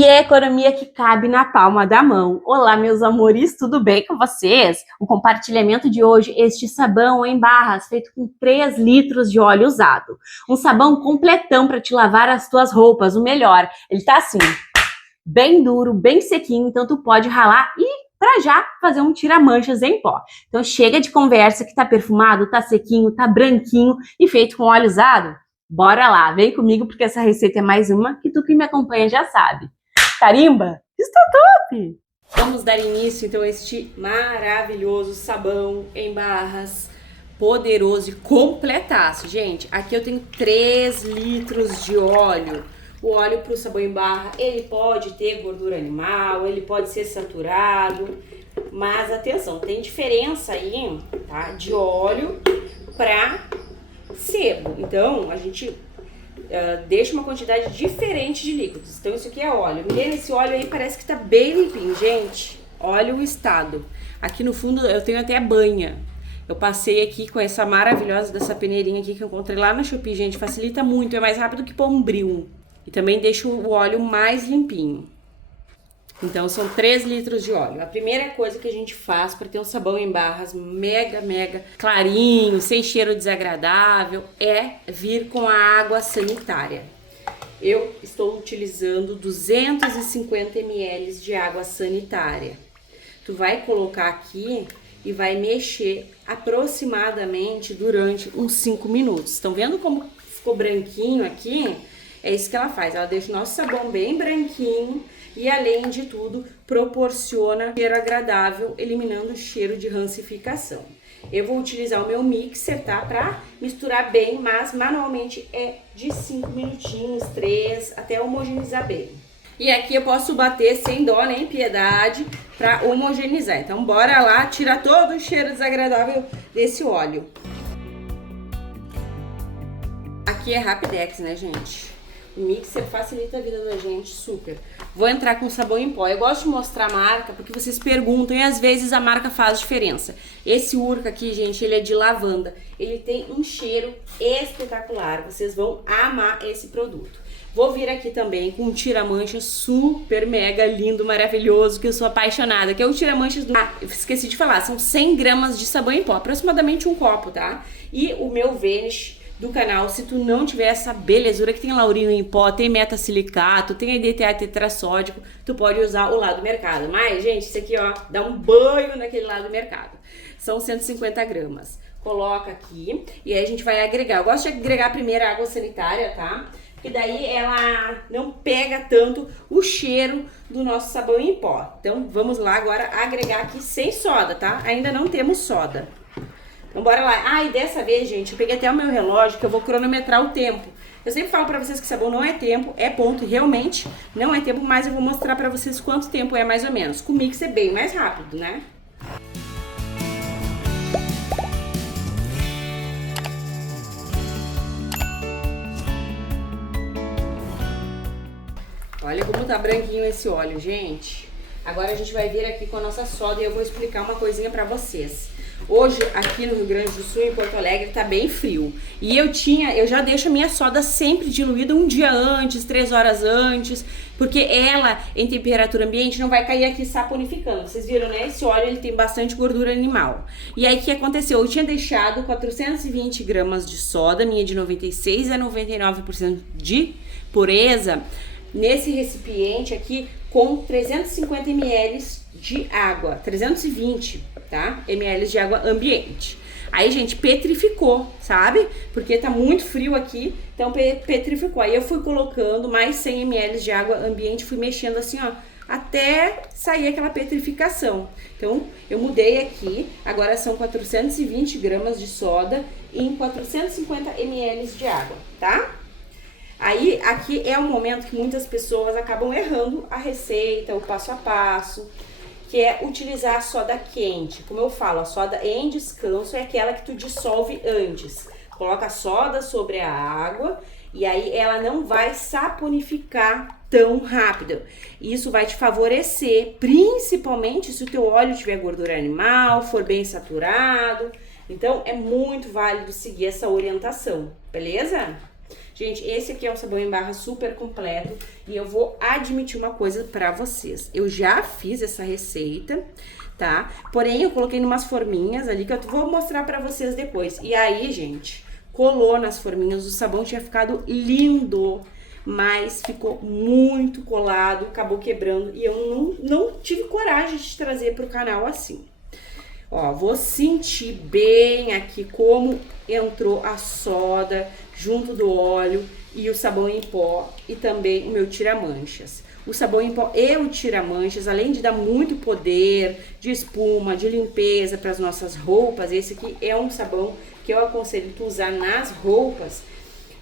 E é a economia que cabe na palma da mão. Olá, meus amores, tudo bem com vocês? O compartilhamento de hoje, este sabão em barras, feito com 3 litros de óleo usado. Um sabão completão para te lavar as tuas roupas, o melhor. Ele tá assim, bem duro, bem sequinho, então tu pode ralar e para já fazer um tira-manchas em pó. Então chega de conversa que tá perfumado, tá sequinho, tá branquinho e feito com óleo usado. Bora lá, vem comigo porque essa receita é mais uma que tu que me acompanha já sabe. Carimba? Está top! Vamos dar início então a este maravilhoso sabão em barras, poderoso e completaço. Gente, aqui eu tenho 3 litros de óleo. O óleo para o sabão em barra, ele pode ter gordura animal, ele pode ser saturado, mas atenção, tem diferença aí, tá? De óleo para sebo. Então, a gente deixa uma quantidade diferente de líquidos. Então, isso aqui é óleo. Menina, esse óleo aí parece que tá bem limpinho, gente. Olha o estado. Aqui no fundo eu tenho até a banha. Eu passei aqui com essa maravilhosa dessa peneirinha aqui que eu encontrei lá na Shopee, gente. Facilita muito, é mais rápido que Bombril. E também deixa o óleo mais limpinho. Então, são 3 litros de óleo. A primeira coisa que a gente faz para ter um sabão em barras mega clarinho, sem cheiro desagradável, é vir com a água sanitária. Eu estou utilizando 250 ml de água sanitária. Tu vai colocar aqui e vai mexer aproximadamente durante uns 5 minutos. Estão vendo como ficou branquinho aqui? É isso que ela faz. Ela deixa o nosso sabão bem branquinho. E além de tudo, proporciona cheiro agradável, eliminando o cheiro de rancificação. Eu vou utilizar o meu mixer, tá? Pra misturar bem, mas manualmente é de 5 minutinhos, 3, até homogeneizar bem. E aqui eu posso bater sem dó nem piedade pra homogeneizar. Então bora lá tirar todo o cheiro desagradável desse óleo. Aqui é Rapidex, né, gente? O mixer facilita a vida da gente super. Vou entrar com sabão em pó. Eu gosto de mostrar a marca porque vocês perguntam e às vezes a marca faz diferença. Esse Urca aqui, gente, ele é de lavanda. Ele tem um cheiro espetacular. Vocês vão amar esse produto. Vou vir aqui também com um tira-manchas super mega lindo, maravilhoso, que eu sou apaixonada. Que é o tira-manchas do... Ah, esqueci de falar, são 100 gramas de sabão em pó. Aproximadamente um copo, tá? E o meu Vanish do canal, se tu não tiver essa belezura que tem laurino em pó, tem metasilicato, tem EDTA tetrassódico, tu pode usar o lado mercado. Mas, gente, isso aqui, ó, dá um banho naquele lado mercado. São 150 gramas. Coloca aqui e aí a gente vai agregar. Eu gosto de agregar primeiro a água sanitária, tá? Porque daí ela não pega tanto o cheiro do nosso sabão em pó. Então, vamos lá agora agregar aqui sem soda, tá? Ainda não temos soda. Então bora lá. Ah, e dessa vez, gente, eu peguei até o meu relógio que eu vou cronometrar o tempo. Eu sempre falo pra vocês que sabão não é tempo, é ponto. Realmente não é tempo, mas eu vou mostrar pra vocês quanto tempo é mais ou menos. Com o mix é bem mais rápido, né? Olha como tá branquinho esse óleo, gente. Agora a gente vai vir aqui com a nossa soda e eu vou explicar uma coisinha pra vocês. Hoje, aqui no Rio Grande do Sul, em Porto Alegre, tá bem frio. E eu já deixo a minha soda sempre diluída um dia antes, 3 horas antes, porque ela, em temperatura ambiente, não vai cair aqui saponificando. Vocês viram, né? Esse óleo, ele tem bastante gordura animal. E aí, o que aconteceu? Eu tinha deixado 420 gramas de soda, minha de 96 a 99% de pureza, nesse recipiente aqui, com 350 ml de água, 320, tá? ml de água ambiente. Aí, gente, petrificou, sabe? Porque tá muito frio aqui, então petrificou. Aí eu fui colocando mais 100 ml de água ambiente, fui mexendo assim, ó, até sair aquela petrificação. Então, eu mudei aqui, agora são 420 gramas de soda em 450 ml de água, tá? Aí, aqui é o momento que muitas pessoas acabam errando a receita, o passo a passo, que é utilizar a soda quente. Como eu falo, a soda em descanso é aquela que tu dissolve antes. Coloca a soda sobre a água e aí ela não vai saponificar tão rápido. Isso vai te favorecer, principalmente se o teu óleo tiver gordura animal, for bem saturado. Então, é muito válido seguir essa orientação, beleza? Gente, esse aqui é um sabão em barra super completo e eu vou admitir uma coisa pra vocês. Eu já fiz essa receita, tá? Porém, eu coloquei numas forminhas ali que eu vou mostrar pra vocês depois. E aí, gente, colou nas forminhas, o sabão tinha ficado lindo, mas ficou muito colado, acabou quebrando e eu não tive coragem de trazer pro canal assim. Ó, vou sentir bem aqui como entrou a soda junto do óleo e o sabão em pó e também o meu tira-manchas. O sabão em pó e o tira-manchas, além de dar muito poder de espuma, de limpeza para as nossas roupas, esse aqui é um sabão que eu aconselho tu usar nas roupas.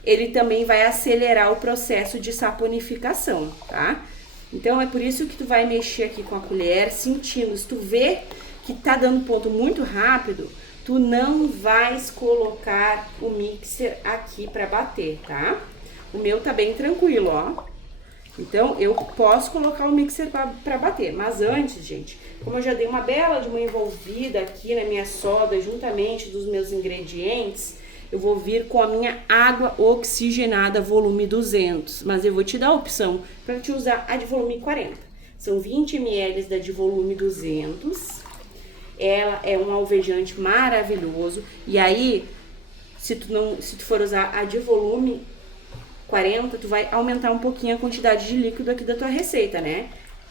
Ele também vai acelerar o processo de saponificação, tá? Então é por isso que tu vai mexer aqui com a colher, sentindo. Se tu vê que tá dando ponto muito rápido, tu não vais colocar o mixer aqui pra bater, tá? O meu tá bem tranquilo, ó. Então, eu posso colocar o mixer pra bater. Mas antes, gente, como eu já dei uma bela de uma envolvida aqui na minha soda, juntamente dos meus ingredientes, eu vou vir com a minha água oxigenada volume 200. Mas eu vou te dar a opção pra te usar a de volume 40. São 20 ml da de volume 200. Ela é um alvejante maravilhoso. E aí, se tu for usar a de volume 40, tu vai aumentar um pouquinho a quantidade de líquido aqui da tua receita, né?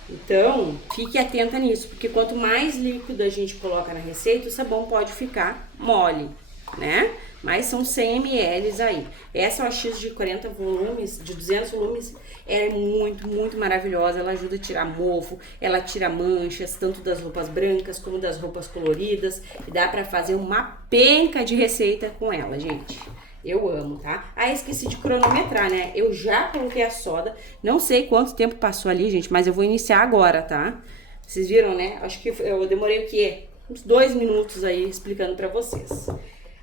Então, fique atenta nisso, porque quanto mais líquido a gente coloca na receita, o sabão pode ficar mole, né? Mas são 100 ml aí. Essa OX de 40 volumes, de 200 volumes, ela é muito, muito maravilhosa. Ela ajuda a tirar mofo, ela tira manchas, tanto das roupas brancas como das roupas coloridas. E dá pra fazer uma penca de receita com ela, gente. Eu amo, tá? Ah, esqueci de cronometrar, né? Eu já coloquei a soda. Não sei quanto tempo passou ali, gente, mas eu vou iniciar agora, tá? Vocês viram, né? Acho que eu demorei o quê? Uns 2 minutos aí explicando pra vocês.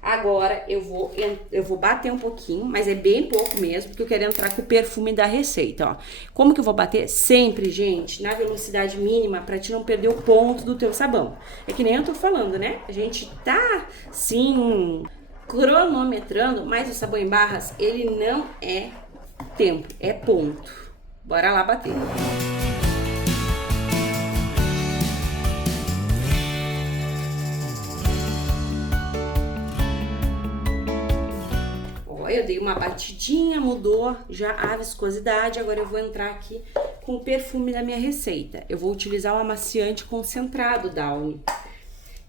Agora eu vou bater um pouquinho, mas é bem pouco mesmo, porque eu quero entrar com o perfume da receita, ó. Como que eu vou bater? Sempre, gente, na velocidade mínima, pra te não perder o ponto do teu sabão. É que nem eu tô falando, né? A gente tá, sim, cronometrando, mas o sabão em barras, ele não é tempo, é ponto. Bora lá bater. Eu dei uma batidinha, mudou já a viscosidade. Agora eu vou entrar aqui com o perfume da minha receita. Eu vou utilizar um amaciante concentrado Downy.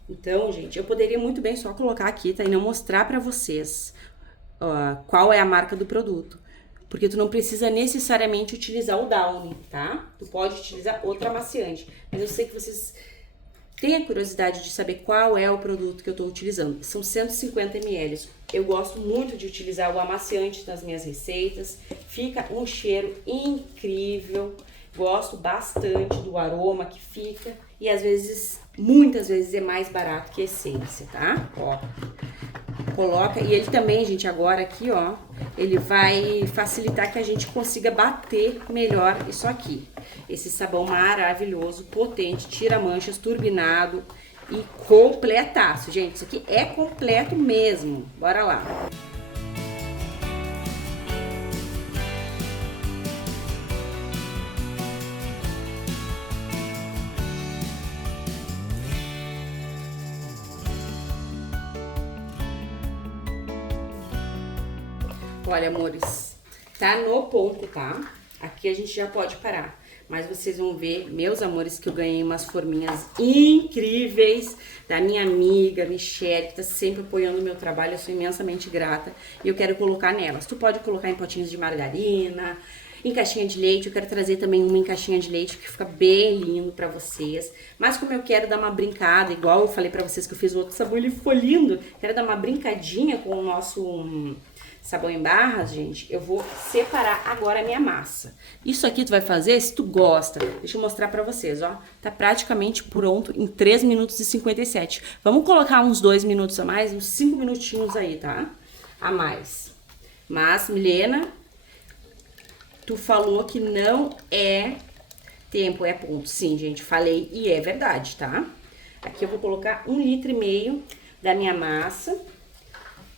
Então, gente, eu poderia muito bem só colocar aqui, tá? E não mostrar pra vocês qual é a marca do produto. Porque tu não precisa necessariamente utilizar o Downy, tá? Tu pode utilizar outro amaciante. Mas eu sei que vocês têm a curiosidade de saber qual é o produto que eu tô utilizando. São 150 ml. Eu gosto muito de utilizar o amaciante nas minhas receitas. Fica um cheiro incrível. Gosto bastante do aroma que fica. E às vezes, muitas vezes é mais barato que essência, tá? Ó. Coloca. E ele também, gente, agora aqui, ó. Ele vai facilitar que a gente consiga bater melhor isso aqui. Esse sabão maravilhoso, potente, tira manchas, turbinado e completaço. Gente, isso aqui é completo mesmo. Bora lá. Olha, amores, tá no ponto, tá? Aqui a gente já pode parar. Mas vocês vão ver, meus amores, que eu ganhei umas forminhas incríveis da minha amiga Michelle, que tá sempre apoiando o meu trabalho. Eu sou imensamente grata e eu quero colocar nelas. Tu pode colocar em potinhos de margarina, em caixinha de leite. Eu quero trazer também uma em caixinha de leite, que fica bem lindo pra vocês. Mas como eu quero dar uma brincada, igual eu falei pra vocês que eu fiz o outro sabão, ele ficou lindo. Quero dar uma brincadinha com o nosso sabão em barras, gente, eu vou separar agora a minha massa. Isso aqui tu vai fazer se tu gosta. Deixa eu mostrar pra vocês, ó. Tá praticamente pronto em 3 minutos e 57. Vamos colocar uns 2 minutos a mais, uns 5 minutinhos aí, tá? A mais. Mas, Milena, tu falou que não é tempo, é ponto. Sim, gente, falei e é verdade, tá? Aqui eu vou colocar 1,5 litro da minha massa.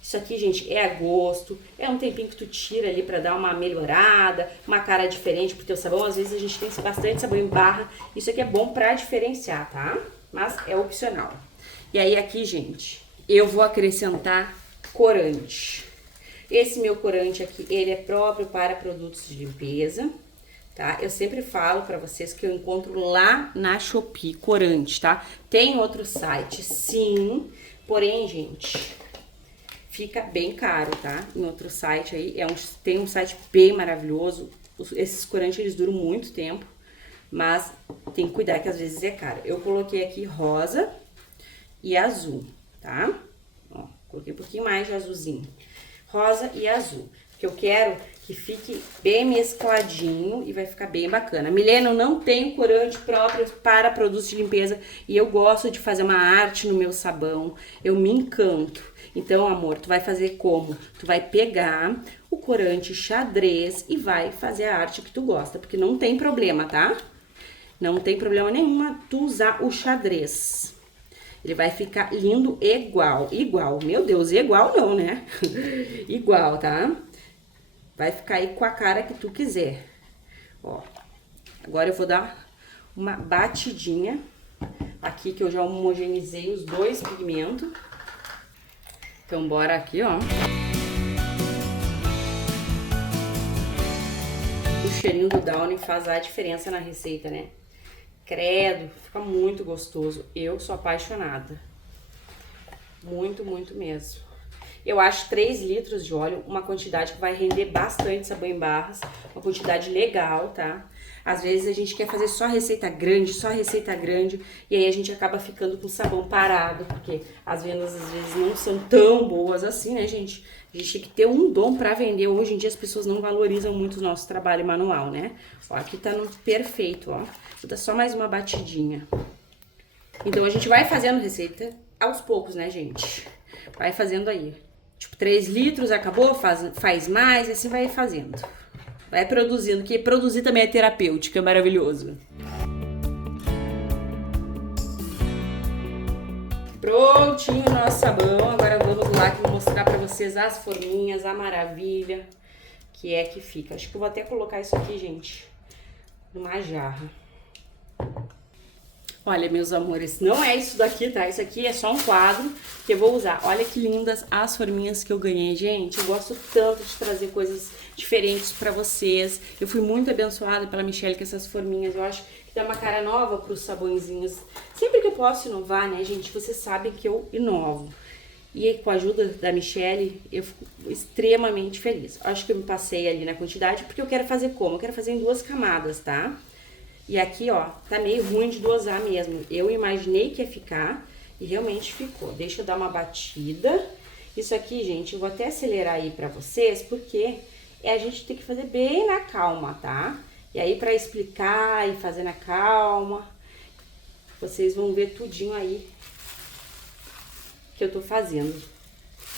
Isso aqui, gente, é a gosto, é um tempinho que tu tira ali pra dar uma melhorada, uma cara diferente pro teu sabão. Às vezes a gente tem bastante sabão em barra, isso aqui é bom pra diferenciar, tá? Mas é opcional. E aí aqui, gente, eu vou acrescentar corante. Esse meu corante aqui, ele é próprio para produtos de limpeza, tá? Eu sempre falo pra vocês que eu encontro lá na Shopee corante, tá? Tem outro site, sim, porém, gente, fica bem caro, tá? Em outro site aí, tem um site bem maravilhoso. Esses corantes, eles duram muito tempo, mas tem que cuidar que às vezes é caro. Eu coloquei aqui rosa e azul, tá? Ó, coloquei um pouquinho mais de azulzinho. Rosa e azul, que eu quero que fique bem mescladinho e vai ficar bem bacana. Milena, eu não tenho corante próprio para produtos de limpeza e eu gosto de fazer uma arte no meu sabão, eu me encanto. Então, amor, tu vai fazer como? Tu vai pegar o corante xadrez e vai fazer a arte que tu gosta, porque não tem problema, tá? Não tem problema nenhum tu usar o xadrez. Ele vai ficar lindo igual, meu Deus, igual não, né? Igual, tá? Vai ficar aí com a cara que tu quiser. Ó, agora eu vou dar uma batidinha aqui, que eu já homogeneizei os dois pigmentos. Então, bora aqui, ó. O cheirinho do Downy faz a diferença na receita, né? Credo, fica muito gostoso. Eu sou apaixonada. Muito, muito mesmo. Eu acho 3 litros de óleo uma quantidade que vai render bastante sabão em barras. Uma quantidade legal, tá? Às vezes a gente quer fazer só receita grande, e aí a gente acaba ficando com o sabão parado, porque as vendas às vezes não são tão boas assim, né, gente? A gente tem que ter um dom pra vender. Hoje em dia as pessoas não valorizam muito o nosso trabalho manual, né? Ó, aqui tá no perfeito, ó. Vou dar só mais uma batidinha. Então a gente vai fazendo receita aos poucos, né, gente? Vai fazendo aí. Tipo, 3 litros, acabou, faz mais, e assim vai fazendo. Vai produzindo, que produzir também é terapêutico, é maravilhoso. Prontinho o nosso sabão. Agora vamos lá que eu vou mostrar pra vocês as forminhas, a maravilha que é que fica. Acho que eu vou até colocar isso aqui, gente, numa jarra. Olha, meus amores, não é isso daqui, tá? Isso aqui é só um quadro que eu vou usar. Olha que lindas as forminhas que eu ganhei, gente. Eu gosto tanto de trazer coisas diferentes pra vocês. Eu fui muito abençoada pela Michelle com essas forminhas. Eu acho que dá uma cara nova pros sabõezinhos. Sempre que eu posso inovar, né, gente? Vocês sabem que eu inovo. E com a ajuda da Michelle, eu fico extremamente feliz. Acho que eu me passei ali na quantidade, porque eu quero fazer como? Eu quero fazer em 2 camadas, tá? E aqui, ó, tá meio ruim de dosar mesmo. Eu imaginei que ia ficar e realmente ficou. Deixa eu dar uma batida. Isso aqui, gente, eu vou até acelerar aí pra vocês, porque a gente tem que fazer bem na calma, tá? E aí, pra explicar e fazer na calma, vocês vão ver tudinho aí que eu tô fazendo.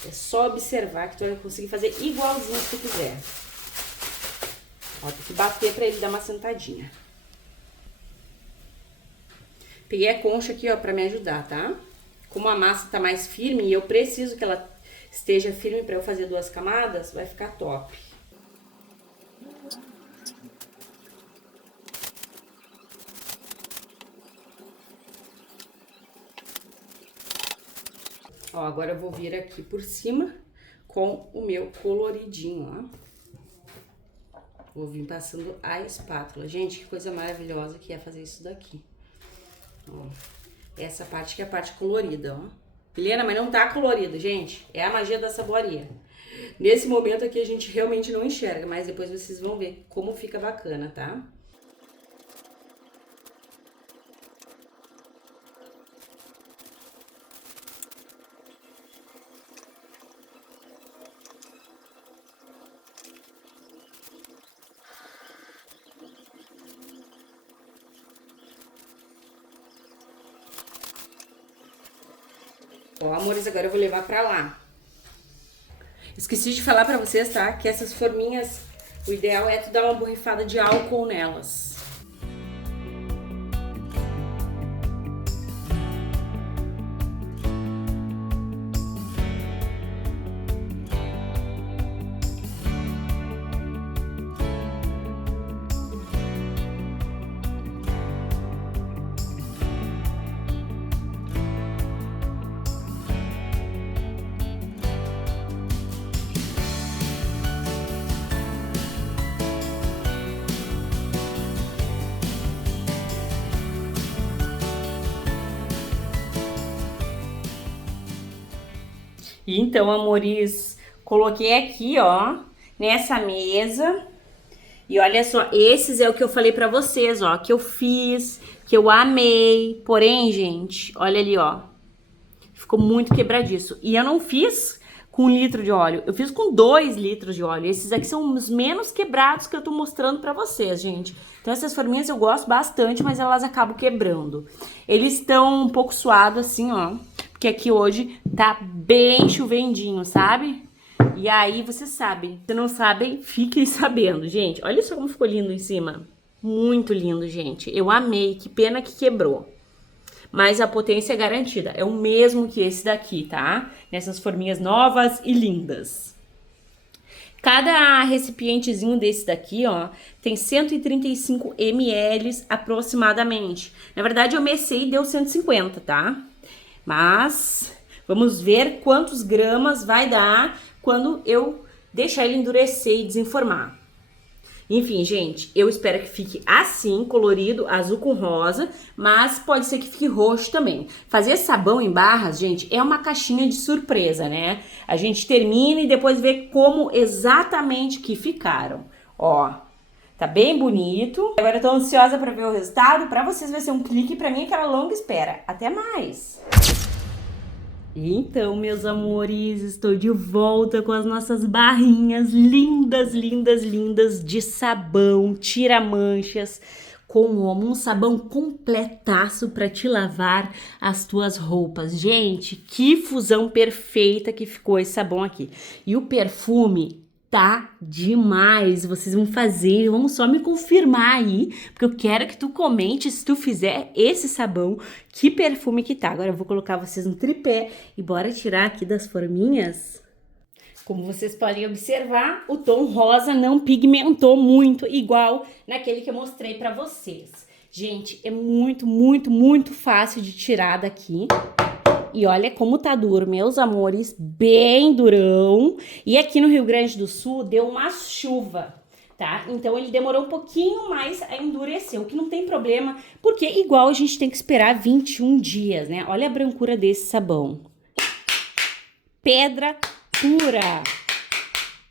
É só observar que tu vai conseguir fazer igualzinho se tu quiser. Ó, tem que bater pra ele dar uma sentadinha. Peguei a concha aqui, ó, pra me ajudar, tá? Como a massa tá mais firme e eu preciso que ela esteja firme pra eu fazer 2 camadas, vai ficar top. Ó, agora eu vou vir aqui por cima com o meu coloridinho, ó. Vou vir passando a espátula. Gente, que coisa maravilhosa que é fazer isso daqui. Ó, essa parte que é a parte colorida, ó. Helena, mas não tá colorida, gente. É a magia da saboaria. Nesse momento aqui a gente realmente não enxerga, mas depois vocês vão ver como fica bacana, tá? Ó, amores, agora eu vou levar pra lá. Esqueci de falar pra vocês, tá? Que essas forminhas, o ideal é tu dar uma borrifada de álcool nelas. Então, amores, coloquei aqui, ó, nessa mesa. E olha só, esses é o que eu falei pra vocês, ó, que eu fiz, que eu amei. Porém, gente, olha ali, ó, ficou muito quebradiço. E eu não fiz com 1 litro de óleo, eu fiz com 2 litros de óleo. Esses aqui são os menos quebrados que eu tô mostrando pra vocês, gente. Então essas forminhas eu gosto bastante, mas elas acabam quebrando. Eles estão um pouco suados assim, ó, porque aqui hoje tá bem chovendinho, sabe? E aí, você sabe. Se não sabem, fiquem sabendo. Gente, olha só como ficou lindo em cima. Muito lindo, gente. Eu amei. Que pena que quebrou. Mas a potência é garantida. É o mesmo que esse daqui, tá? Nessas forminhas novas e lindas. Cada recipientezinho desse daqui, ó, tem 135 ml aproximadamente. Na verdade, eu mecei e deu 150, tá? Mas vamos ver quantos gramas vai dar quando eu deixar ele endurecer e desenformar. Enfim, gente, eu espero que fique assim, colorido, azul com rosa, mas pode ser que fique roxo também. Fazer sabão em barras, gente, é uma caixinha de surpresa, né? A gente termina e depois vê como exatamente que ficaram. Ó, tá bem bonito. Agora eu tô ansiosa pra ver o resultado. Pra vocês vai ser um clique, pra mim aquela longa espera. Até mais! Então, meus amores, estou de volta com as nossas barrinhas lindas, lindas, lindas de sabão, tira-manchas, com um sabão completaço para te lavar as tuas roupas. Gente, que fusão perfeita que ficou esse sabão aqui. E o perfume tá demais, vocês vão fazer, vamos só me confirmar aí, porque eu quero que tu comente se tu fizer esse sabão, que perfume que tá. Agora eu vou colocar vocês no tripé e bora tirar aqui das forminhas. Como vocês podem observar, o tom rosa não pigmentou muito, igual naquele que eu mostrei pra vocês. Gente, é muito, muito, muito fácil de tirar daqui. E olha como tá duro, meus amores, bem durão. E aqui no Rio Grande do Sul deu uma chuva, tá? Então ele demorou um pouquinho mais a endurecer, o que não tem problema, porque igual a gente tem que esperar 21 dias, né? Olha a brancura desse sabão. Pedra pura.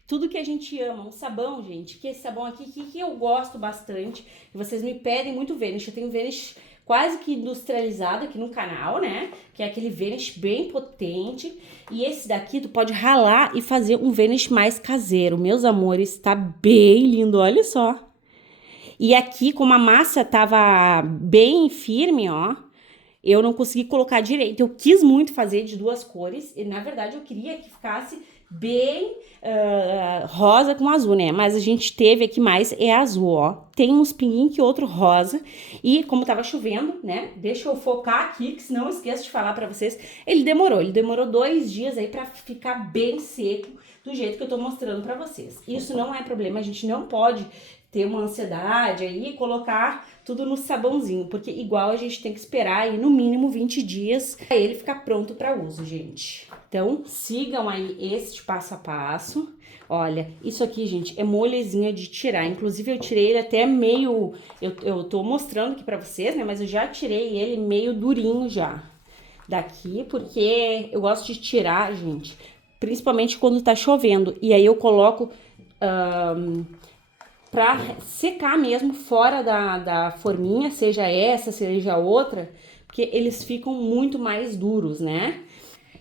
Tudo que a gente ama, um sabão, gente, que esse sabão aqui que eu gosto bastante, e vocês me pedem muito Vanish, eu tenho Vanish quase que industrializado aqui no canal, né, que é aquele Vanish bem potente, e esse daqui tu pode ralar e fazer um Vanish mais caseiro, meus amores, tá bem lindo, olha só. E aqui, como a massa tava bem firme, ó, eu não consegui colocar direito, eu quis muito fazer de 2 cores, e na verdade eu queria que ficasse bem rosa com azul, né? Mas a gente teve aqui mais é azul, ó. Tem uns pinguinhos que outro rosa. E como tava chovendo, né? Deixa eu focar aqui, que senão eu esqueço de falar pra vocês. Ele demorou 2 dias aí pra ficar bem seco, do jeito que eu tô mostrando pra vocês. Isso não é problema, a gente não pode ter uma ansiedade aí e colocar tudo no sabãozinho, porque igual a gente tem que esperar aí no mínimo 20 dias pra ele ficar pronto para uso, gente. Então, sigam aí este passo a passo. Olha, isso aqui, gente, é molezinha de tirar. Inclusive, eu tirei ele até meio... Eu tô mostrando aqui pra vocês, né? Mas eu já tirei ele meio durinho já daqui, porque eu gosto de tirar, gente, principalmente quando tá chovendo. E aí eu coloco... pra secar mesmo fora da forminha, seja essa, seja outra, porque eles ficam muito mais duros, né?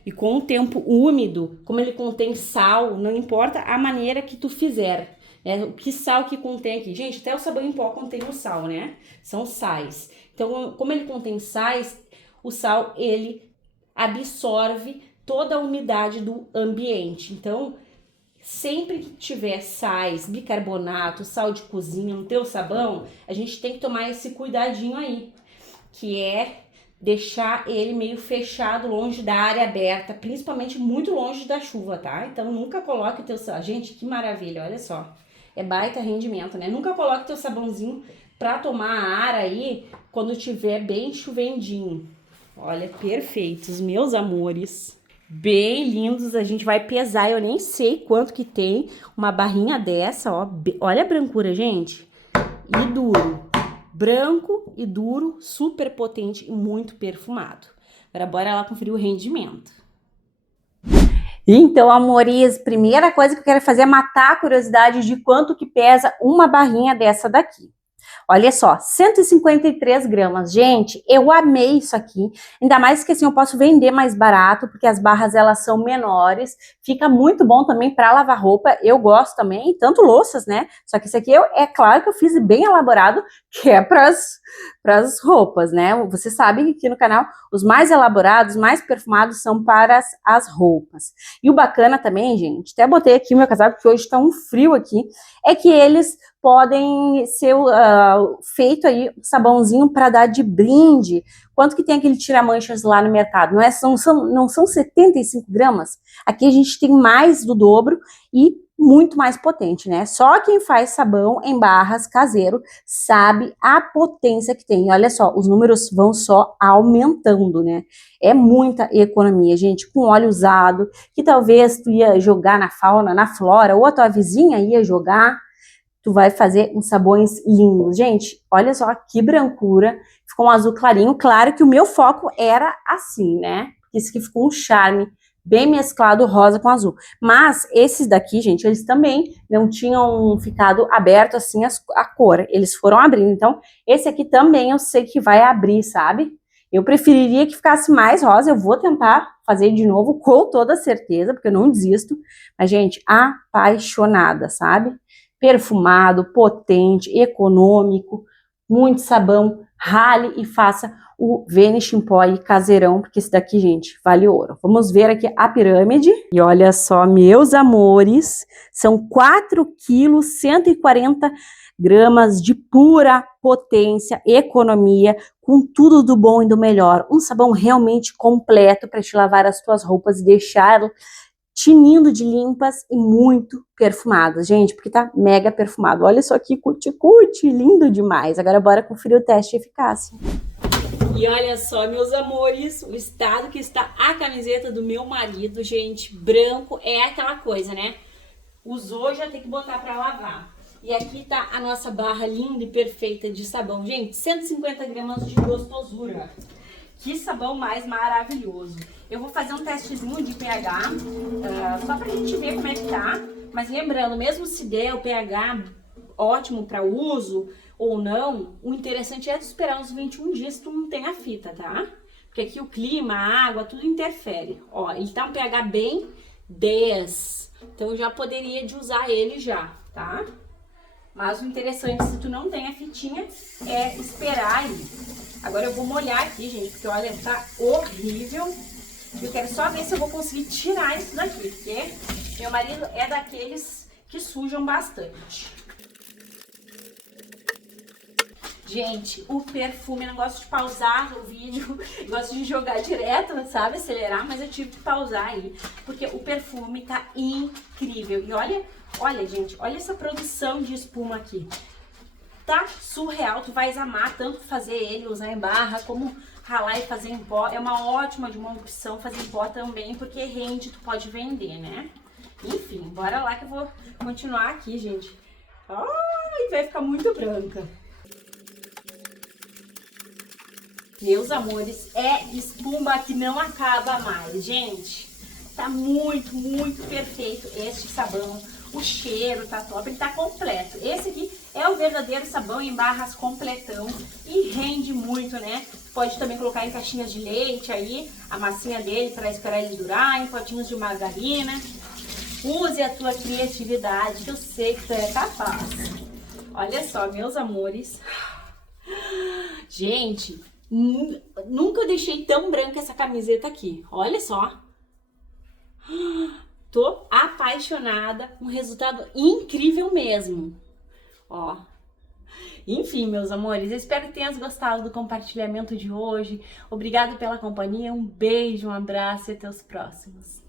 E com o tempo úmido, como ele contém sal, não importa a maneira que tu fizer, né? O que sal que contém aqui? Gente, até o sabão em pó contém o sal, né? São sais. Então, como ele contém sais, o sal, ele absorve toda a umidade do ambiente. Então, sempre que tiver sais, bicarbonato, sal de cozinha no teu sabão, a gente tem que tomar esse cuidadinho aí, que é deixar ele meio fechado, longe da área aberta, principalmente muito longe da chuva, tá? Então nunca coloque o teu... Gente, que maravilha, olha só. É baita rendimento, né? Nunca coloque o teu sabãozinho pra tomar ar aí quando tiver bem chovendinho. Olha, perfeitos, meus amores. Bem lindos, a gente vai pesar, eu nem sei quanto que tem uma barrinha dessa, ó. Olha a brancura, gente. E duro. Branco e duro, super potente e muito perfumado. Agora bora lá conferir o rendimento. Então, amores, primeira coisa que eu quero fazer é matar a curiosidade de quanto que pesa uma barrinha dessa daqui. Olha só, 153 gramas. Gente, eu amei isso aqui. Ainda mais que assim eu posso vender mais barato, porque as barras elas são menores. Fica muito bom também para lavar roupa. Eu gosto também, tanto louças, né? Só que esse aqui é claro que eu fiz bem elaborado, que é para as roupas, né? Você sabe que aqui no canal os mais elaborados, mais perfumados são para as roupas. E o bacana também, gente, até botei aqui o meu casaco, porque hoje tá um frio aqui, é que eles podem ser feito aí sabãozinho para dar de brinde. Quanto que tem aquele tira-manchas lá no mercado? Não são 75 gramas? Aqui a gente tem mais do dobro e muito mais potente, né? Só quem faz sabão em barras caseiro sabe a potência que tem. Olha só, os números vão só aumentando, né? É muita economia, gente, com óleo usado, que talvez tu ia jogar na fauna, na flora, ou a tua vizinha ia jogar. Tu vai fazer uns sabões lindos. Gente, olha só que brancura. Ficou um azul clarinho. Claro que o meu foco era assim, né? Isso aqui ficou um charme bem mesclado rosa com azul. Mas esses daqui, gente, eles também não tinham ficado aberto assim a cor. Eles foram abrindo. Então, esse aqui também eu sei que vai abrir, sabe? Eu preferiria que ficasse mais rosa. Eu vou tentar fazer de novo com toda certeza, porque eu não desisto. Mas, gente, apaixonada, sabe? Perfumado, potente, econômico, muito sabão. Rale e faça o Vanishing Poi caseirão, porque esse daqui, gente, vale ouro. Vamos ver aqui a pirâmide. E olha só, meus amores, são 4 quilos, 140 gramas de pura potência, economia, com tudo do bom e do melhor. Um sabão realmente completo para te lavar as tuas roupas e deixar tinindo de limpas e muito perfumadas, gente, porque tá mega perfumado. Olha só que cuti-cuti, lindo demais. Agora bora conferir o teste de eficácia. E olha só, meus amores, o estado que está a camiseta do meu marido, gente, branco é aquela coisa, né? Usou, já tem que botar pra lavar. E aqui tá a nossa barra linda e perfeita de sabão. Gente, 150 gramas de gostosura. Que sabão mais maravilhoso. Eu vou fazer um testezinho de pH, só pra gente ver como é que tá. Mas lembrando, mesmo se der o pH ótimo para uso ou não, o interessante é esperar uns 21 dias se tu não tem a fita, tá? Porque aqui o clima, a água, tudo interfere. Ó, ele tá um pH bem 10, então eu já poderia de usar ele já, tá? Mas o interessante, se tu não tem a fitinha, é esperar aí. Agora eu vou molhar aqui, gente, porque olha, tá horrível. Eu quero só ver se eu vou conseguir tirar isso daqui, porque meu marido é daqueles que sujam bastante. Gente, o perfume, eu não gosto de pausar o vídeo, eu gosto de jogar direto, sabe, acelerar, mas eu tive que pausar aí, porque o perfume tá incrível. E olha, gente, olha essa produção de espuma aqui. Tá surreal, tu vais amar tanto fazer ele, usar em barra, como ralar e fazer em pó. É uma ótima de uma opção fazer em pó também, porque rende, tu pode vender, né? Enfim, bora lá que eu vou continuar aqui, gente. Ai, vai ficar muito branca. Meus amores, é espuma que não acaba mais, gente. Tá muito, muito perfeito este sabão. O cheiro tá top, ele tá completo. Esse aqui é o verdadeiro sabão em barras completão e rende muito, né? Pode também colocar em caixinhas de leite aí, a massinha dele para esperar ele durar, em potinhos de margarina. Use a tua criatividade, que eu sei que tu é capaz. Olha só, meus amores. Gente, nunca eu deixei tão branca essa camiseta aqui. Olha só. Tô apaixonada, um resultado incrível mesmo. Ó. Enfim, meus amores, eu espero que tenhas gostado do compartilhamento de hoje. Obrigada pela companhia, um beijo, um abraço e até os próximos.